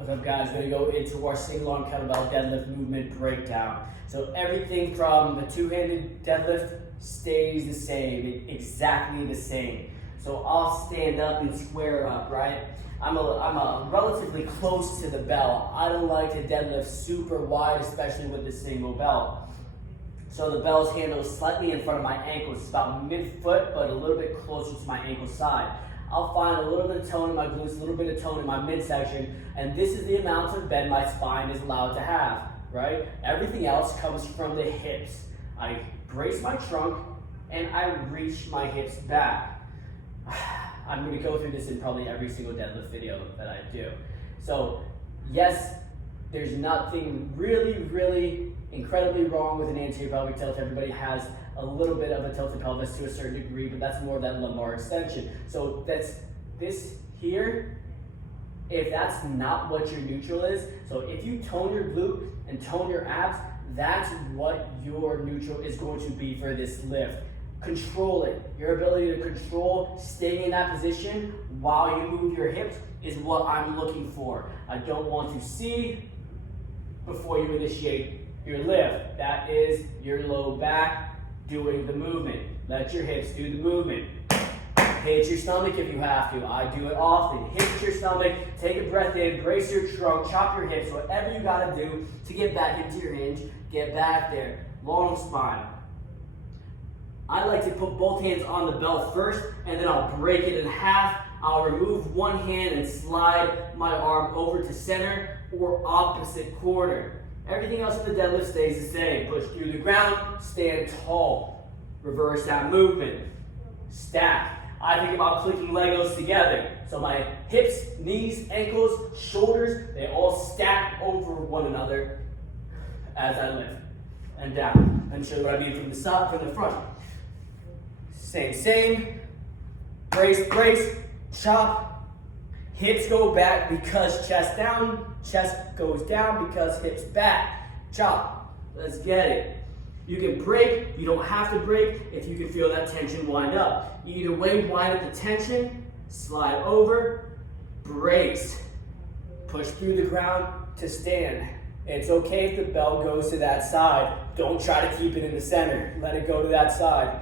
What's up, guys? We're gonna go into our single arm kettlebell deadlift movement breakdown. So everything from the two-handed deadlift stays the same, exactly the same. So I'll stand up and square up, right? I'm relatively close to the bell. I don't like to deadlift super wide, especially with the single bell. So the bell's handle is slightly in front of my ankles. It's about mid-foot, but a little bit closer to my ankle side. I'll find a little bit of tone in my glutes, a little bit of tone in my midsection, and this is the amount of bend my spine is allowed to have, right? Everything else comes from the hips. I brace my trunk, and I reach my hips back. I'm gonna go through this in probably every single deadlift video that I do. So, yes, there's nothing really incredibly wrong with an anterior pelvic tilt. Everybody has a little bit of a tilted pelvis to a certain degree, but that's more of that lumbar extension. So that's this here. If that's not what your neutral is, so if you tone your glute and tone your abs, that's what your neutral is going to be for this lift. Control it. Your ability to control staying in that position while you move your hips is what I'm looking for. I don't want to see before you initiate your lift. That is your low back doing the movement. Let your hips do the movement. Hit your stomach if you have to. I do it often. Hit your stomach, take a breath in, brace your trunk, chop your hips, whatever you gotta do to get back into your hinge, get back there. Long spine. I like to put both hands on the bell first, and then I'll break it in half. I'll remove one hand and slide my arm over to center or opposite corner. Everything else in the deadlift stays the same. Push through the ground, stand tall. Reverse that movement. Stack. I think about clicking Legos together. So my hips, knees, ankles, shoulders, they all stack over one another as I lift. And down. And show you what I mean from the side, from the front. Same. Brace, chop. Hips go back because chest down. Chest goes down because hips back. Chop. Let's get it. You can break. You don't have to break if you can feel that tension wind up. Either way, wind up the tension. Slide over. Brace. Push through the ground to stand. It's okay if the bell goes to that side. Don't try to keep it in the center. Let it go to that side.